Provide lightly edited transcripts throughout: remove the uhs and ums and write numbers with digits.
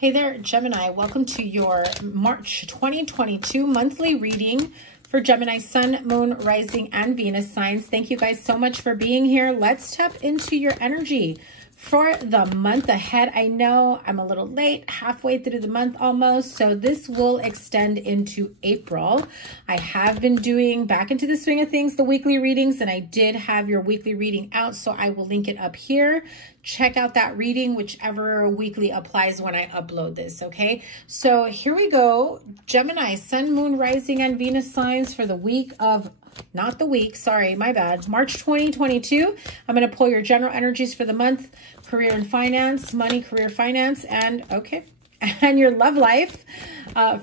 Hey there, Gemini. Welcome to your March 2022 monthly reading for Gemini Sun, Moon, Rising, and Venus signs. Thank you guys so much for being here. Let's tap into your energy for the month ahead. I know I'm a little late, halfway through the month almost, so this will extend into April. I have been doing back into the swing of things, the weekly readings, and I did have your weekly reading out, so I will link it up here. Check out that reading, whichever weekly applies when I upload this, okay? So here we go. Gemini, Sun, Moon, Rising, and Venus signs for the week of, not the week, sorry, my bad, March 2022. I'm going to pull your general energies for the month, career and finance, money, career, finance, and okay, and your love life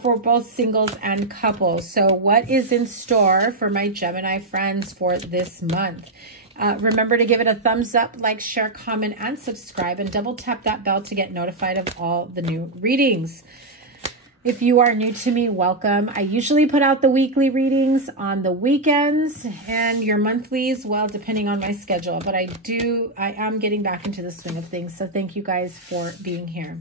for both singles and couples. So what is in store for my Gemini friends for this month? Remember to give it a thumbs up, like, share, comment, and subscribe, and double tap that bell to get notified of all the new readings. If you are new to me, welcome. I usually put out the weekly readings on the weekends and your monthlies, well, depending on my schedule, but I am getting back into the swing of things. So thank you guys for being here.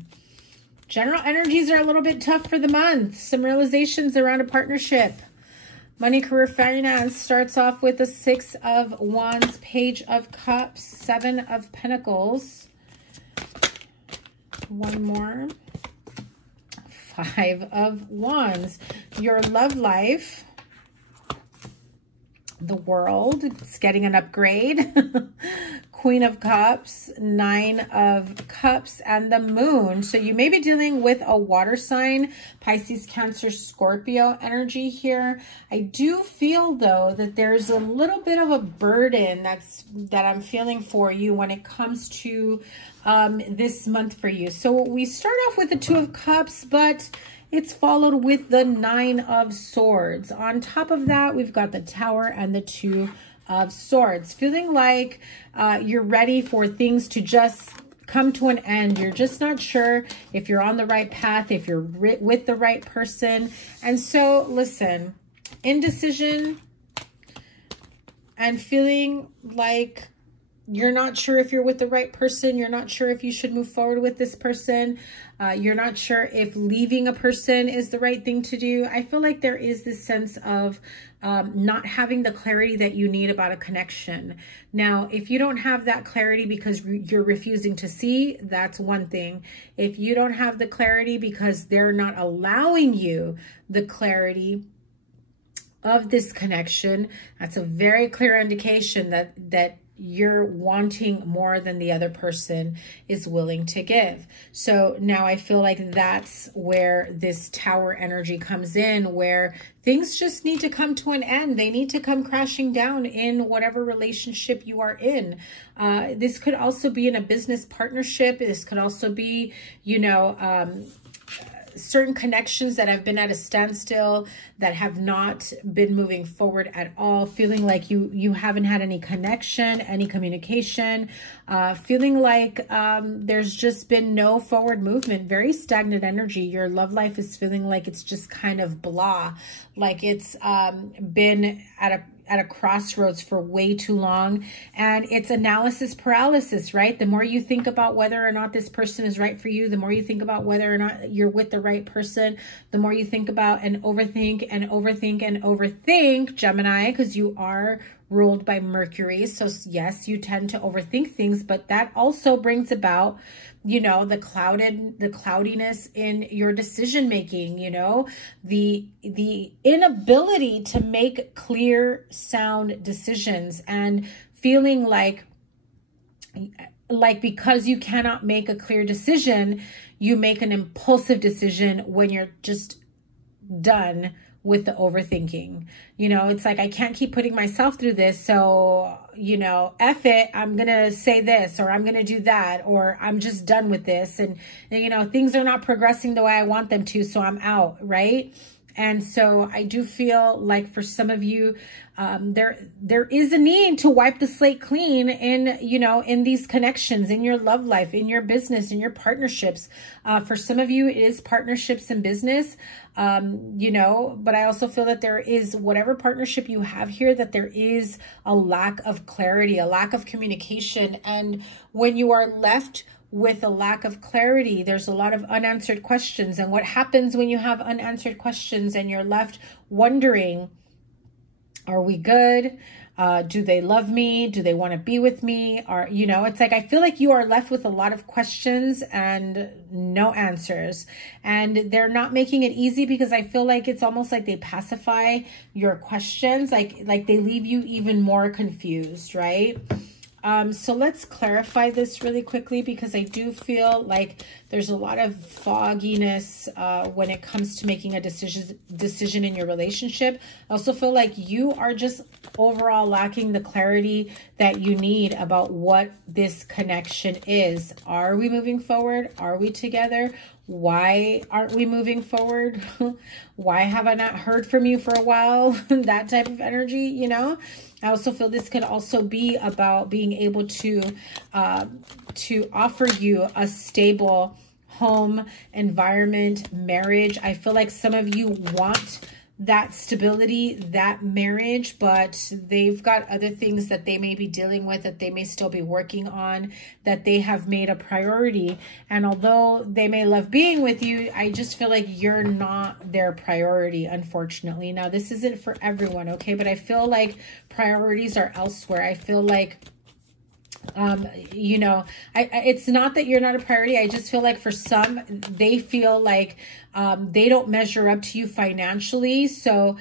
General energies are a little bit tough for the month. Some realizations around a partnership. Money, career, finance starts off with the Six of Wands, Page of Cups, Seven of Pentacles. One more. Five of Wands. Your love life. The World. It's getting an upgrade. Queen of Cups, Nine of Cups, and the Moon. So you may be dealing with a water sign, Pisces, Cancer, Scorpio energy here. I do feel, though, that there's a little bit of a burden that I'm feeling for you when it comes to this month for you. So we start off with the Two of Cups, but it's followed with the Nine of Swords. On top of that, we've got the Tower and the Two of Swords. Feeling like you're ready for things to just come to an end. You're just not sure if you're on the right path, if you're with the right person. And so, listen, indecision and feeling like you're not sure if you're with the right person. You're not sure if you should move forward with this person. You're not sure if leaving a person is the right thing to do. I feel like there is this sense of not having the clarity that you need about a connection. Now, if you don't have that clarity because you're refusing to see, that's one thing. If you don't have the clarity because they're not allowing you the clarity of this connection, that's a very clear indication that you're wanting more than the other person is willing to give. So now I feel like that's where this Tower energy comes in, where things just need to come to an end. They need to come crashing down in whatever relationship you are in. This could also be in a business partnership. This could also be, you know, certain connections that have been at a standstill, that have not been moving forward at all, feeling like you haven't had any connection, any communication, feeling like there's just been no forward movement, very stagnant energy. Your love life is feeling like it's just kind of blah, like it's been at a crossroads for way too long, and it's analysis paralysis, right? The more you think about whether or not this person is right for you, the more you think about whether or not you're with the right person, the more you think about and overthink and overthink and overthink, Gemini, because you are ruled by Mercury. So yes, you tend to overthink things, but that also brings about, you know, the cloudiness in your decision making, you know, the inability to make clear, sound decisions, and feeling like because you cannot make a clear decision, you make an impulsive decision when you're just done with the overthinking. You know, it's like, I can't keep putting myself through this. So, you know, F it, I'm going to say this, or I'm going to do that, or I'm just done with this. And, you know, things are not progressing the way I want them to, so I'm out, right? And so I do feel like for some of you, there is a need to wipe the slate clean in, you know, in these connections, in your love life, in your business, in your partnerships. For some of you, it is partnerships and business, you know, but I also feel that there is, whatever partnership you have here, that there is a lack of clarity, a lack of communication. And when you are left with a lack of clarity. There's a lot of unanswered questions. And what happens when you have unanswered questions and you're left wondering, are we good? Do they love me? Do they want to be with me? Or, you know, it's like, I feel like you are left with a lot of questions and no answers. And they're not making it easy, because I feel like it's almost like they pacify your questions. Like they leave you even more confused, right? So let's clarify this really quickly, because I do feel like there's a lot of fogginess when it comes to making a decision in your relationship. I also feel like you are just overall lacking the clarity that you need about what this connection is. Are we moving forward? Are we together? Why aren't we moving forward? Why have I not heard from you for a while? That type of energy, you know? I also feel this could also be about being able to offer you a stable home, environment, marriage. I feel like some of you want that stability, that marriage, but they've got other things that they may be dealing with, that they may still be working on, that they have made a priority. And although they may love being with you, I just feel like you're not their priority, unfortunately. Now, this isn't for everyone, okay? But I feel like priorities are elsewhere. I feel like you know, it's not that you're not a priority. I just feel like for some, they feel like they don't measure up to you financially. So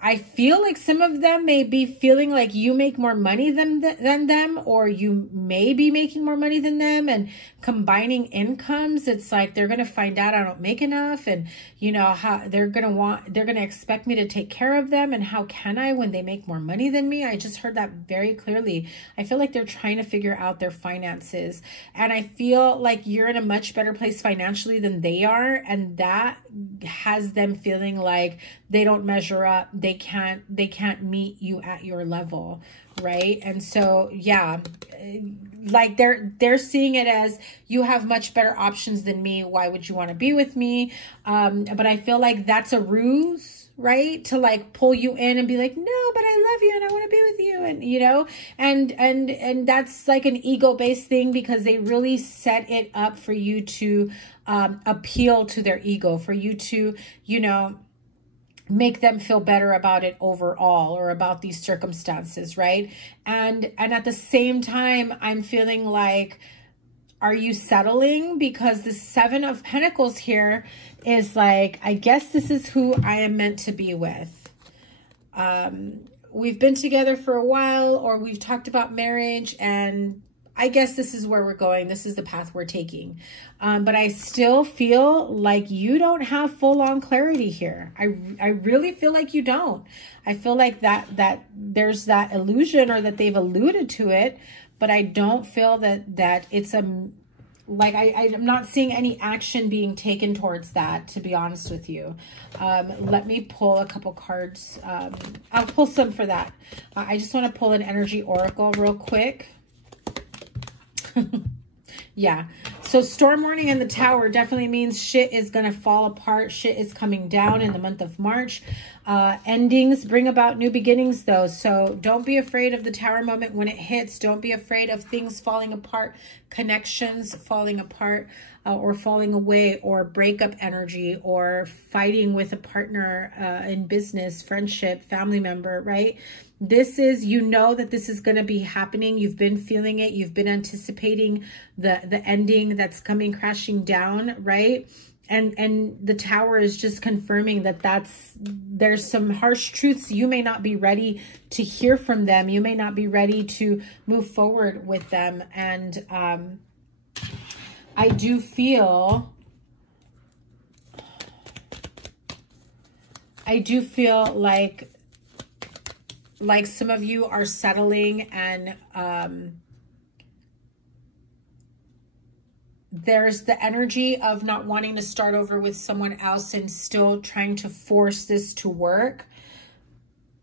I feel like some of them may be feeling like you make more money than them, or you may be making more money than them, and combining incomes, it's like they're going to find out I don't make enough, and you know how they're going to expect me to take care of them, and how can I when they make more money than me? I just heard that very clearly. I feel like they're trying to figure out their finances, and I feel like you're in a much better place financially than they are, and that has them feeling like they don't measure up. They can't meet you at your level, right? And so, yeah, like they're seeing it as, you have much better options than me. Why would you want to be with me? But I feel like that's a ruse, right? To like pull you in and be like, no, but I love you and I want to be with you. And, you know, and that's like an ego-based thing, because they really set it up for you to appeal to their ego, for you to, you know, make them feel better about it overall, or about these circumstances, right? And at the same time, I'm feeling like, are you settling? Because the Seven of Pentacles here is like, I guess this is who I am meant to be with. We've been together for a while, or we've talked about marriage, and I guess this is where we're going. This is the path we're taking. But I still feel like you don't have full-on clarity here. I really feel like you don't. I feel like that there's that illusion, or that they've alluded to it, but I don't feel that it's like I'm not seeing any action being taken towards that, to be honest with you. Let me pull a couple cards. I'll pull some for that. I just want to pull an energy oracle real quick. Yeah, so storm warning in the Tower definitely means shit is gonna fall apart. Shit is coming down in the month of March. Endings bring about new beginnings, though, so don't be afraid of the Tower moment when it hits. Don't be afraid of things falling apart, connections falling apart, or falling away, or breakup energy, or fighting with a partner in business, friendship, family member, right? This is, you know that this is going to be happening. You've been feeling it. You've been anticipating the ending that's coming crashing down, right? And the Tower is just confirming that there's some harsh truths. You may not be ready to hear from them. You may not be ready to move forward with them. And I do feel like some of you are settling, and there's the energy of not wanting to start over with someone else and still trying to force this to work.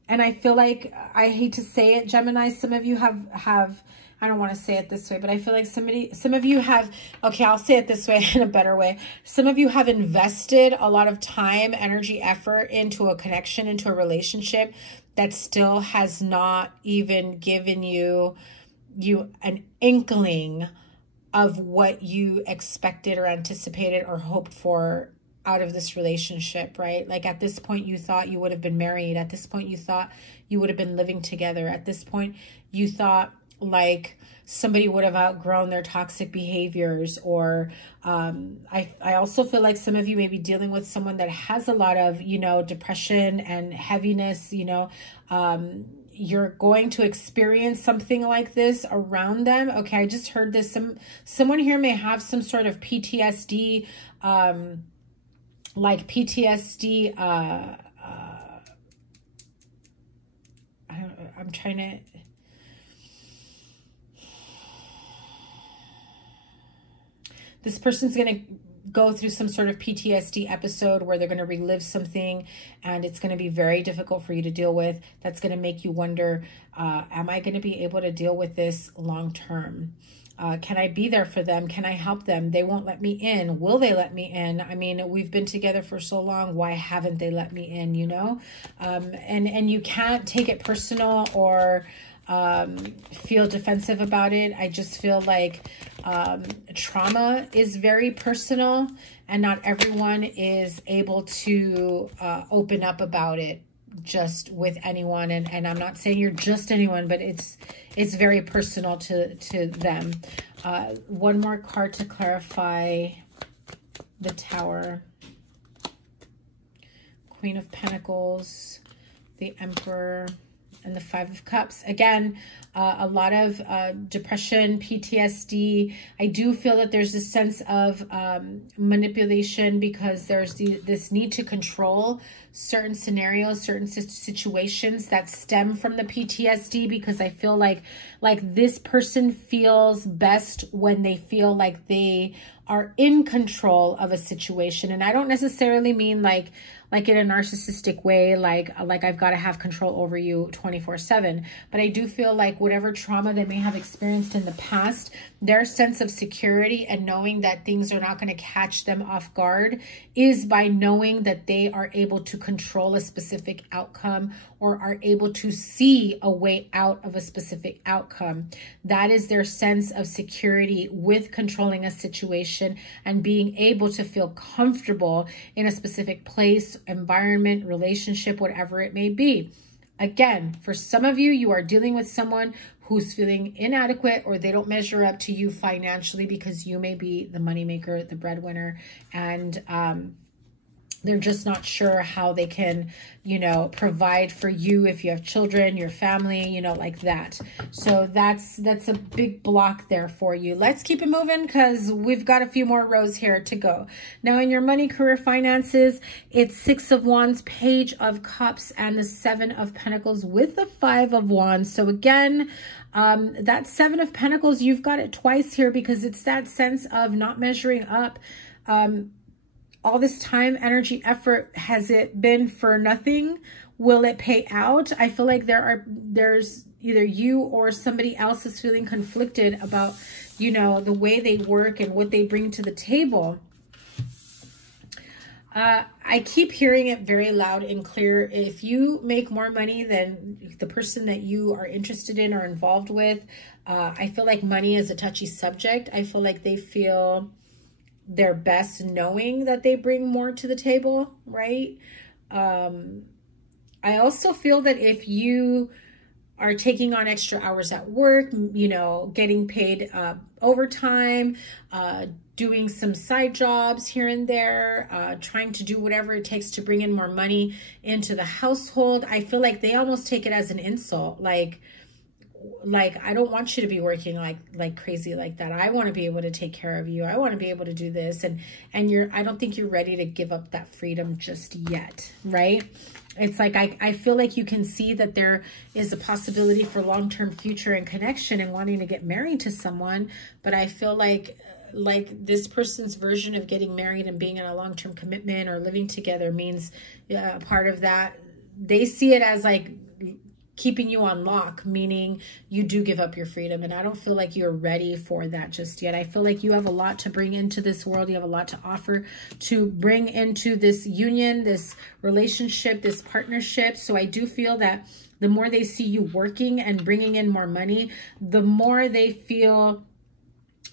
And I feel like, I hate to say it, Gemini, some of you have I don't want to say it this way, but I feel like some of you have, okay, I'll say it this way in a better way. Some of you have invested a lot of time, energy, effort into a connection, into a relationship that still has not even given you an inkling of what you expected or anticipated or hoped for out of this relationship, right? Like at this point, you thought you would have been married. At this point, you thought you would have been living together. At this point, you thought like somebody would have outgrown their toxic behaviors. Or I also feel like some of you may be dealing with someone that has a lot of, you know, depression and heaviness, you know. You're going to experience something like this around them. Okay, I just heard this. Someone here may have some sort of PTSD, like PTSD, I'm trying to, this person's going to go through some sort of PTSD episode where they're going to relive something, and it's going to be very difficult for you to deal with. That's going to make you wonder, am I going to be able to deal with this long term? Can I be there for them? Can I help them? They won't let me in. Will they let me in? I mean, we've been together for so long. Why haven't they let me in, you know? And you can't take it personal or feel defensive about it. I just feel like trauma is very personal, and not everyone is able to open up about it just with anyone. And I'm not saying you're just anyone, but it's very personal to them. One more card to clarify the Tower. Queen of Pentacles, the Emperor, and the Five of Cups. Again, a lot of depression, PTSD. I do feel that there's this sense of manipulation, because there's this need to control certain scenarios, certain situations that stem from the PTSD, because I feel like this person feels best when they feel like they are in control of a situation. And I don't necessarily mean like in a narcissistic way, like I've got to have control over you 24/7. But I do feel like whatever trauma they may have experienced in the past, their sense of security and knowing that things are not going to catch them off guard is by knowing that they are able to control a specific outcome, or are able to see a way out of a specific outcome. That is their sense of security with controlling a situation and being able to feel comfortable in a specific place, environment, relationship, whatever it may be. Again, for some of you, you are dealing with someone who's feeling inadequate, or they don't measure up to you financially, because you may be the moneymaker, the breadwinner, and they're just not sure how they can, you know, provide for you if you have children, your family, you know, like that. So that's a big block there for you. Let's keep it moving, because we've got a few more rows here to go. Now, in your money, career, finances, it's Six of Wands, Page of Cups, and the Seven of Pentacles with the Five of Wands. So again, that Seven of Pentacles, you've got it twice here, because it's that sense of not measuring up. All this time, energy, effort, has it been for nothing? Will it pay out? I feel like there's either you or somebody else is feeling conflicted about, you know, the way they work and what they bring to the table. I keep hearing it very loud and clear. If you make more money than the person that you are interested in or involved with, I feel like money is a touchy subject. I feel like they feel their best knowing that they bring more to the table, right? I also feel that if you are taking on extra hours at work, you know, getting paid overtime, doing some side jobs here and there, trying to do whatever it takes to bring in more money into the household, I feel like they almost take it as an insult. Like I don't want you to be working like crazy like that. I want to be able to take care of you. I want to be able to do this. And I don't think you're ready to give up that freedom just yet, right? It's like, I feel like you can see that there is a possibility for long-term future and connection and wanting to get married to someone. But I feel like this person's version of getting married and being in a long-term commitment or living together means part of that, they see it as like keeping you on lock, meaning you do give up your freedom. And I don't feel like you're ready for that just yet. I feel like you have a lot to bring into this world. You have a lot to offer, to bring into this union, this relationship, this partnership. So I do feel that the more they see you working and bringing in more money, the more they feel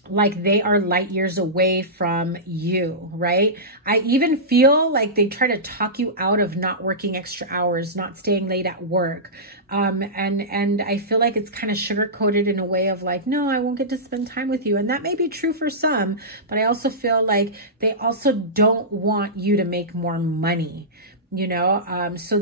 like they are light years away from you, right? I even feel like they try to talk you out of not working extra hours, not staying late at work. And I feel like it's kind of sugar-coated in a way of like, no, I won't get to spend time with you. And that may be true for some, but I also feel like they also don't want you to make more money, you know? So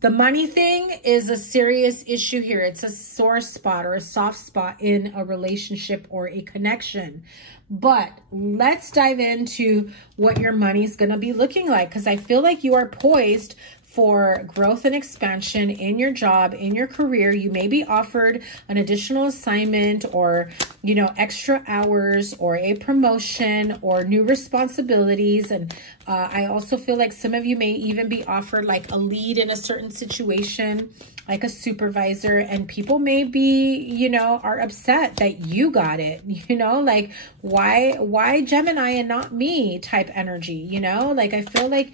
the money thing is a serious issue here. It's a sore spot or a soft spot in a relationship or a connection. But let's dive into what your money is going to be looking like, because I feel like you are poised for growth and expansion in your job, in your career. You may be offered an additional assignment or, you know, extra hours or a promotion or new responsibilities. And I also feel like some of you may even be offered like a lead in a certain situation, like a supervisor, and people may be, you know, are upset that you got it, you know, like why Gemini and not me type energy, you know, like I feel like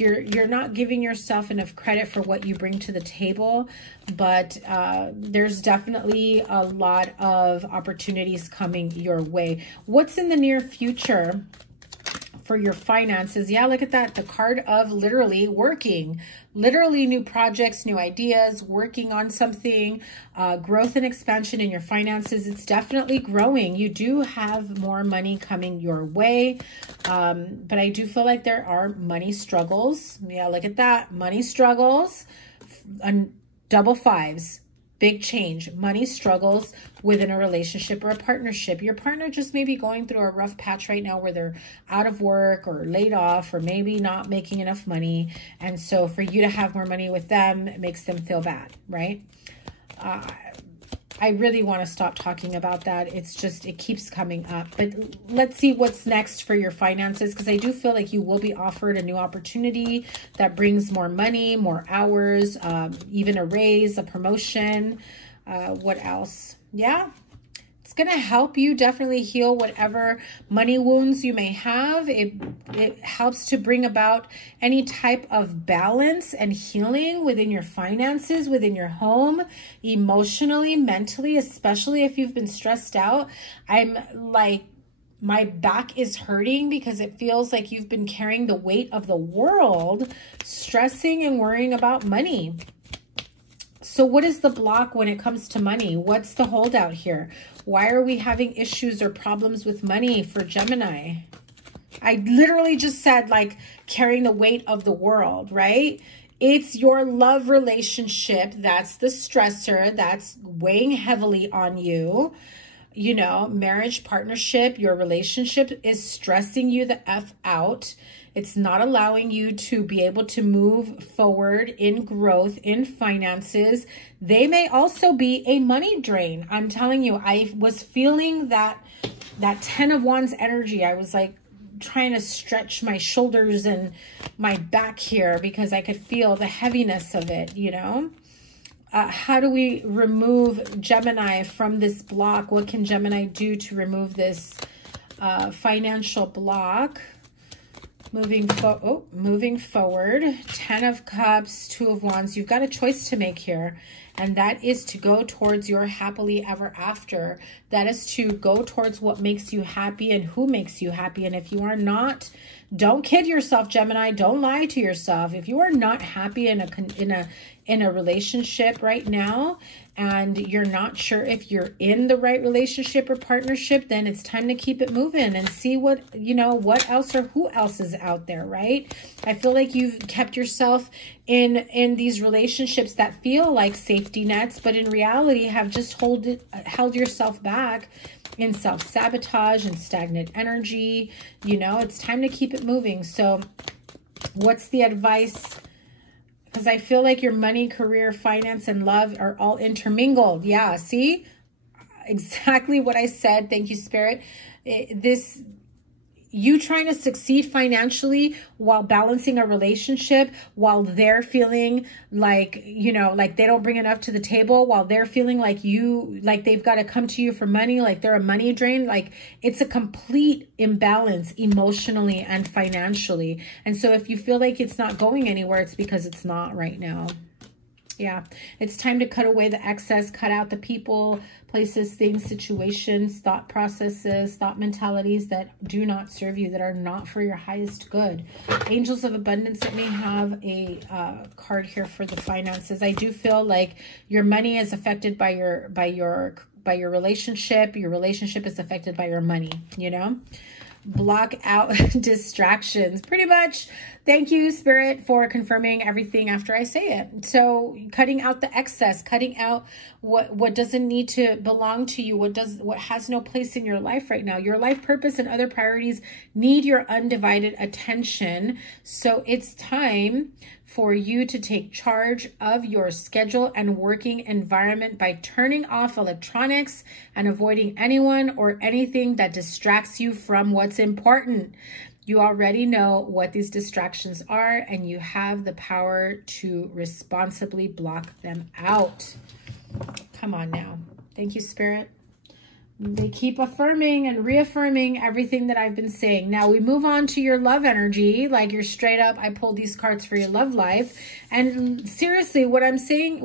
you're not giving yourself enough credit for what you bring to the table. But there's definitely a lot of opportunities coming your way. What's in the near future for your finances? Yeah, look at that. The card of literally working, literally new projects, new ideas, working on something, growth and expansion in your finances. It's definitely growing. You do have more money coming your way. But I do feel like there are money struggles. Yeah, look at that. Money struggles, double fives. Big change, money struggles within a relationship or a partnership. Your partner just may be going through a rough patch right now where they're out of work or laid off or maybe not making enough money. And so for you to have more money with them, it makes them feel bad, right? I really want to stop talking about that. It's just, it keeps coming up. But let's see what's next for your finances, because I do feel like you will be offered a new opportunity that brings more money, more hours, even a raise, a promotion. What else? Yeah. It's going to help you definitely heal whatever money wounds you may have. It helps to bring about any type of balance and healing within your finances, within your home, emotionally, mentally, especially if you've been stressed out. I'm like, my back is hurting because it feels like you've been carrying the weight of the world, stressing and worrying about money. So what is the block when it comes to money? What's the holdout here? Why are we having issues or problems with money for Gemini? I literally just said like carrying the weight of the world, right? It's your love relationship. That's the stressor. That's weighing heavily on you. You know, marriage, partnership, your relationship is stressing you the F out. It's not allowing you to be able to move forward in growth, in finances. They may also be a money drain. I'm telling you, I was feeling that 10 of Wands energy. I was like trying to stretch my shoulders and my back here because I could feel the heaviness of it, you know? How do we remove Gemini from this block? What can Gemini do to remove this financial block? Moving forward, 10 of Cups, 2 of Wands. You've got a choice to make here, and that is to go towards your happily ever after. That is to go towards what makes you happy and who makes you happy. And if you are not, don't kid yourself, Gemini. Don't lie to yourself. If you are not happy in a relationship right now, and you're not sure if you're in the right relationship or partnership, then it's time to keep it moving and see what, you know, what else or who else is out there, right? I feel like you've kept yourself in these relationships that feel like safety nets, but in reality have just held yourself back in self-sabotage and stagnant energy. You know, it's time to keep it moving. So what's the advice? Because I feel like your money, career, finance, and love are all intermingled. Yeah, see? Exactly what I said. Thank you, Spirit. You trying to succeed financially while balancing a relationship, while they're feeling like, you know, like they don't bring enough to the table, while they're feeling like they've got to come to you for money, like they're a money drain. Like it's a complete imbalance emotionally and financially. And so if you feel like it's not going anywhere, it's because it's not right now. Yeah, it's time to cut away the excess, cut out the people, places, things, situations, thought processes, thought mentalities that do not serve you, that are not for your highest good. Angels of Abundance, let me have a card here for the finances. I do feel like your money is affected by your relationship. Your relationship is affected by your money, you know? Block out distractions, pretty much. Thank you, Spirit, for confirming everything after I say it. So cutting out the excess, cutting out what doesn't need to belong to you, what has no place in your life right now. Your life purpose and other priorities need your undivided attention. So it's time for you to take charge of your schedule and working environment by turning off electronics and avoiding anyone or anything that distracts you from what's important. You already know what these distractions are, and you have the power to responsibly block them out. Come on now. Thank you, Spirit. They keep affirming and reaffirming everything that I've been saying. Now we move on to your love energy. Like you're straight up, I pulled these cards for your love life. And seriously, what I'm seeing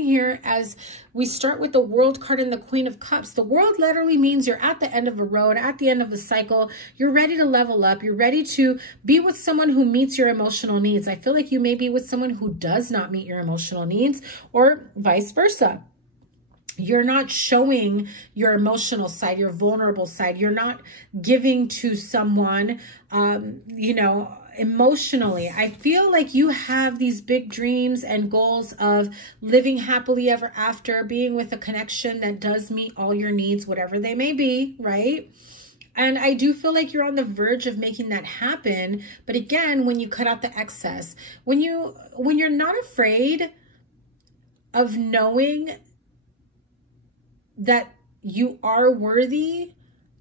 here, as we start with the World card and the Queen of Cups, the World literally means you're at the end of a road, at the end of a cycle. You're ready to level up. You're ready to be with someone who meets your emotional needs. I feel like you may be with someone who does not meet your emotional needs, or vice versa. You're not showing your emotional side, your vulnerable side. You're not giving to someone, you know, emotionally. I feel like you have these big dreams and goals of living happily ever after, being with a connection that does meet all your needs, whatever they may be, right? And I do feel like you're on the verge of making that happen. But again, when you cut out the excess, when you're not afraid of knowing that you are worthy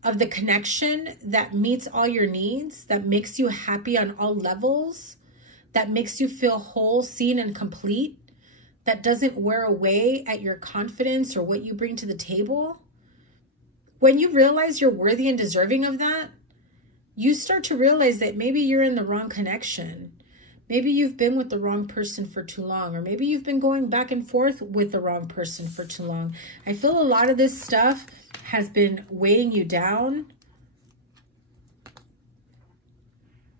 of the connection that meets all your needs, that makes you happy on all levels, that makes you feel whole, seen, and complete, that doesn't wear away at your confidence or what you bring to the table. When you realize you're worthy and deserving of that, you start to realize that maybe you're in the wrong connection. Maybe you've been with the wrong person for too long, or maybe you've been going back and forth with the wrong person for too long. I feel a lot of this stuff has been weighing you down.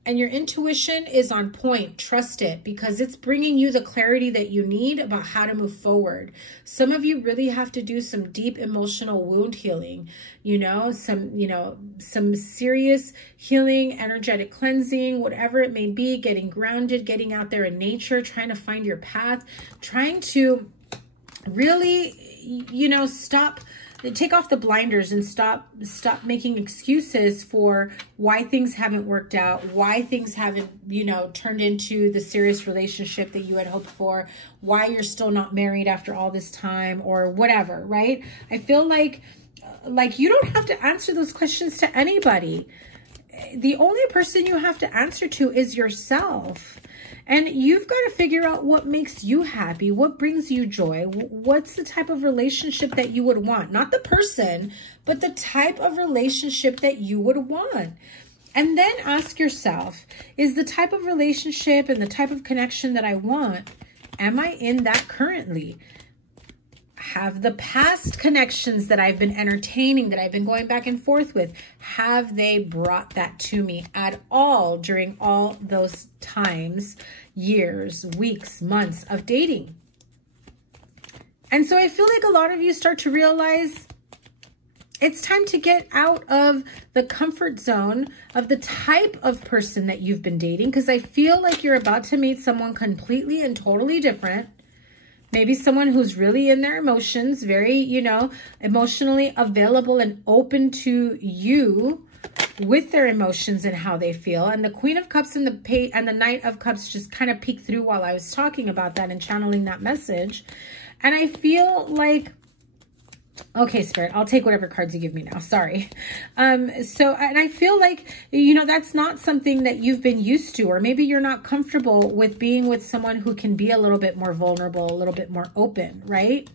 And your intuition is on point. Trust it, because it's bringing you the clarity that you need about how to move forward. Some of you really have to do some deep emotional wound healing, some serious healing, energetic cleansing, whatever it may be, getting grounded, getting out there in nature, trying to find your path, trying to really, take off the blinders and stop making excuses for why things haven't worked out, why things haven't, turned into the serious relationship that you had hoped for, why you're still not married after all this time, or whatever, right? I feel like you don't have to answer those questions to anybody. The only person you have to answer to is yourself. And you've got to figure out what makes you happy, what brings you joy, what's the type of relationship that you would want. Not the person, but the type of relationship that you would want. And then ask yourself, is the type of relationship and the type of connection that I want, am I in that currently? Have the past connections that I've been entertaining, that I've been going back and forth with, have they brought that to me at all during all those times, years, weeks, months of dating? And so I feel like a lot of you start to realize it's time to get out of the comfort zone of the type of person that you've been dating, because I feel like you're about to meet someone completely and totally different. Maybe someone who's really in their emotions, very, emotionally available and open to you with their emotions and how they feel. And the Queen of Cups and the Knight of Cups just kind of peeked through while I was talking about that and channeling that message. And I feel like, okay, Spirit, I'll take whatever cards you give me now. Sorry. And I feel like, that's not something that you've been used to, or maybe you're not comfortable with being with someone who can be a little bit more vulnerable, a little bit more open, right?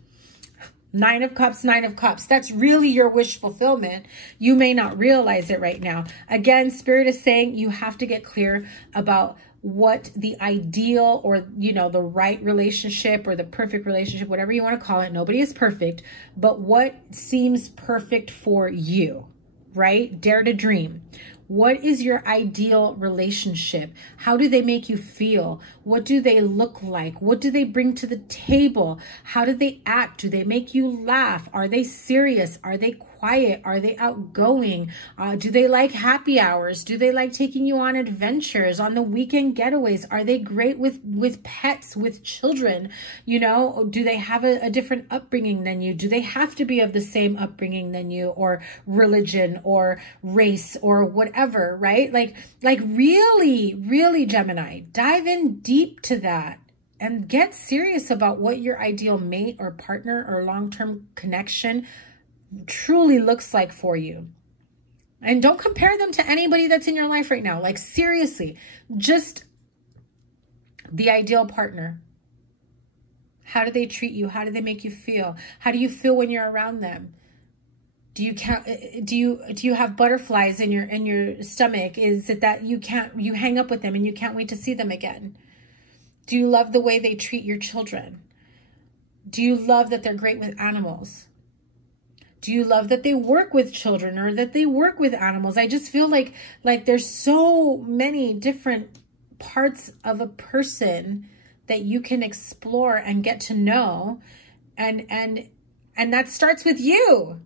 Nine of Cups, Nine of Cups. That's really your wish fulfillment. You may not realize it right now. Again, Spirit is saying you have to get clear about what the ideal or, you know, the right relationship or the perfect relationship, whatever you want to call it. Nobody is perfect, but what seems perfect for you, right? Dare to dream. What is your ideal relationship? How do they make you feel? What do they look like? What do they bring to the table? How do they act? Do they make you laugh? Are they serious? Are they quiet? Are they outgoing? Do they like happy hours? Do they like taking you on adventures, on the weekend getaways? Are they great with pets, with children? You know, do they have a different upbringing than you? Do they have to be of the same upbringing than you, or religion or race or whatever, right? Like really, really, Gemini, dive in deep to that and get serious about what your ideal mate or partner or long-term connection truly looks like for you. And don't compare them to anybody that's in your life right now. Like, seriously, just the ideal partner. How do they treat you? How do they make you feel? How do you feel when you're around them? Do you have butterflies in your stomach? Is it that you hang up with them and you can't wait to see them again? Do you love the way they treat your children? Do you love that they're great with animals? Do you love that they work with children or that they work with animals? I just feel like there's so many different parts of a person that you can explore and get to know. And that starts with you.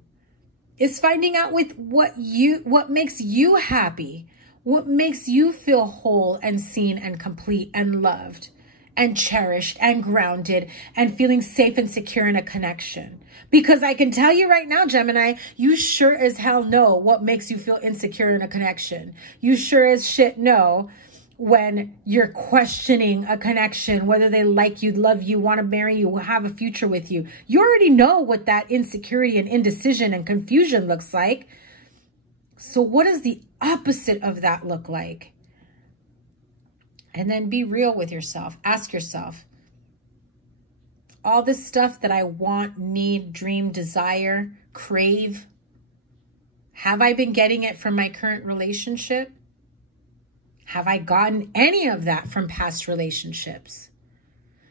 Is finding out with what makes you happy, what makes you feel whole and seen and complete and loved and cherished and grounded and feeling safe and secure in a connection. Because I can tell you right now, Gemini, you sure as hell know what makes you feel insecure in a connection. You sure as shit know when you're questioning a connection, whether they like you, love you, want to marry you, have a future with you. You already know what that insecurity and indecision and confusion looks like. So what does the opposite of that look like? And then be real with yourself. Ask yourself, all this stuff that I want, need, dream, desire, crave, have I been getting it from my current relationship? Have I gotten any of that from past relationships?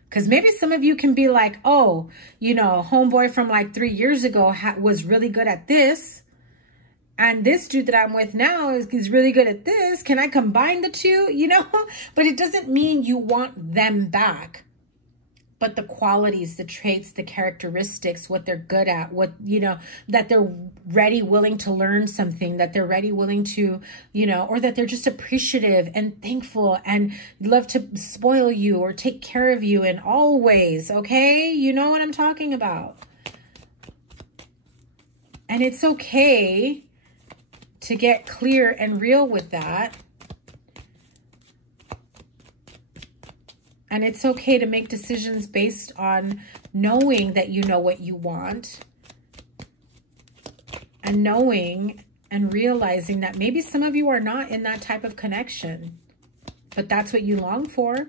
Because maybe some of you can be like, oh, you know, homeboy from like 3 years ago was really good at this. And this dude that I'm with now is really good at this. Can I combine the two? You know, but it doesn't mean you want them back. But the qualities, the traits, the characteristics, what they're good at, what, you know, that they're ready, willing to learn something, that they're ready, willing to, you know, or that they're just appreciative and thankful and love to spoil you or take care of you in all ways. Okay. You know what I'm talking about. And it's okay to get clear and real with that. And it's okay to make decisions based on knowing that you know what you want. And knowing and realizing that maybe some of you are not in that type of connection. But that's what you long for.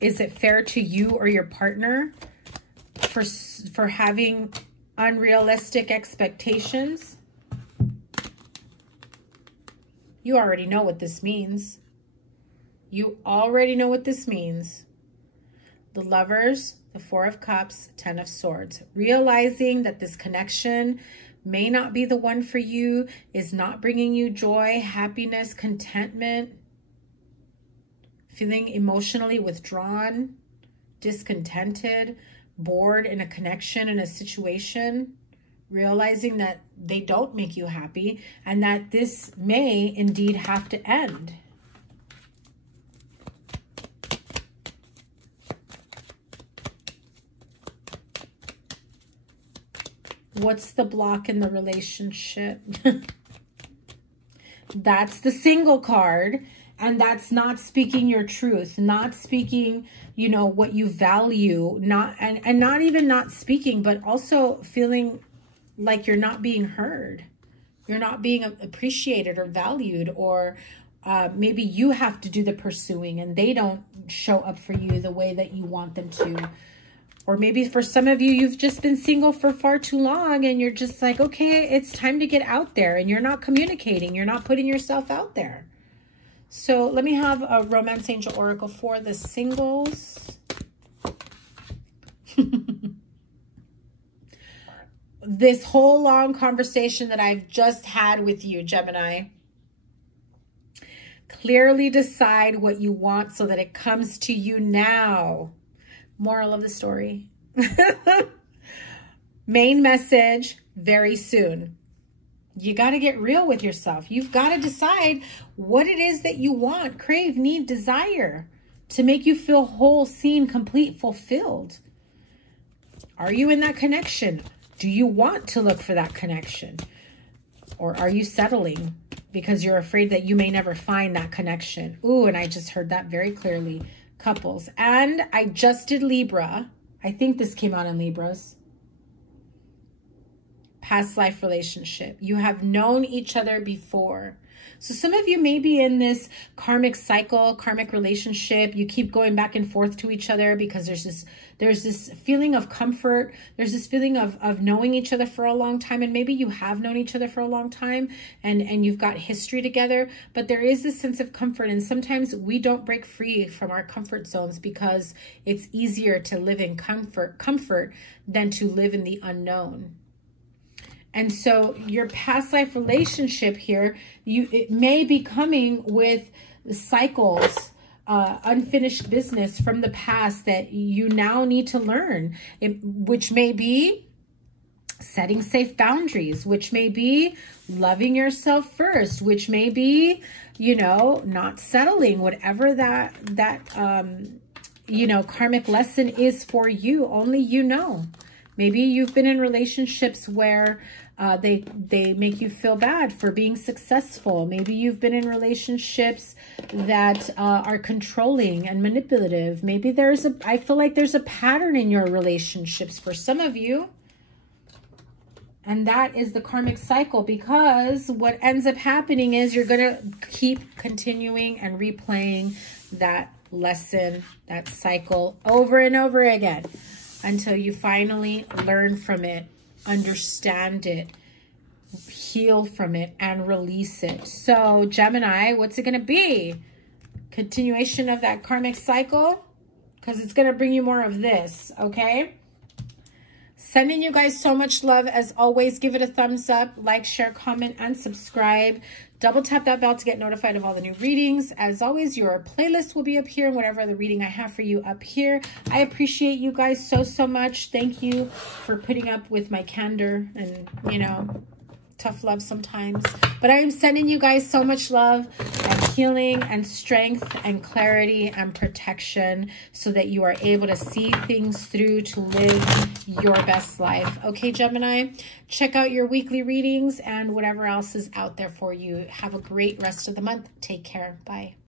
Is it fair to you or your partner for having unrealistic expectations? You already know what this means. You already know what this means. The Lovers, the Four of Cups, Ten of Swords. Realizing that this connection may not be the one for you, is not bringing you joy, happiness, contentment. Feeling emotionally withdrawn, discontented, bored in a connection, in a situation. Realizing that they don't make you happy and that this may indeed have to end. What's the block in the relationship? That's the Single card. And that's not speaking your truth, not speaking, you know, what you value, and not even not speaking, but also feeling like you're not being heard. You're not being appreciated or valued, or maybe you have to do the pursuing and they don't show up for you the way that you want them to. Or maybe for some of you, you've just been single for far too long and you're just like, okay, it's time to get out there, and you're not communicating. You're not putting yourself out there. So let me have a Romance Angel Oracle for the singles. This whole long conversation that I've just had with you, Gemini. Clearly decide what you want so that it comes to you now. Moral of the story. Main message, very soon. You got to get real with yourself. You've got to decide what it is that you want, crave, need, desire to make you feel whole, seen, complete, fulfilled. Are you in that connection? Do you want to look for that connection? Or are you settling because you're afraid that you may never find that connection? Ooh, and I just heard that very clearly. Couples. And I just did Libra. I think this came out in Libras. Past life relationship. You have known each other before. So some of you may be in this karmic cycle, karmic relationship. You keep going back and forth to each other because there's this feeling of comfort. There's this feeling of knowing each other for a long time. And maybe you have known each other for a long time and you've got history together. But there is this sense of comfort. And sometimes we don't break free from our comfort zones because it's easier to live in comfort than to live in the unknown. And so your past life relationship here, it may be coming with cycles, unfinished business from the past that you now need to learn, which may be setting safe boundaries, which may be loving yourself first, which may be, you know, not settling, whatever that you know, karmic lesson is for you. Only you know. Maybe you've been in relationships where they make you feel bad for being successful. Maybe you've been in relationships that are controlling and manipulative. Maybe I feel like there's a pattern in your relationships for some of you. And that is the karmic cycle, because what ends up happening is you're going to keep continuing and replaying that lesson, that cycle over and over again, until you finally learn from it, understand it, heal from it, and release it. So, Gemini, what's it going to be? Continuation of that karmic cycle? Because it's going to bring you more of this, okay? Sending you guys so much love. As always, give it a thumbs up, like, share, comment, and subscribe. Double tap that bell to get notified of all the new readings. As always, your playlist will be up here, whatever other reading I have for you up here. I appreciate you guys so, so much. Thank you for putting up with my candor and, you know, tough love sometimes. But I am sending you guys so much love and healing and strength and clarity and protection so that you are able to see things through to live your best life. Okay, Gemini? Check out your weekly readings and whatever else is out there for you. Have a great rest of the month. Take care. Bye.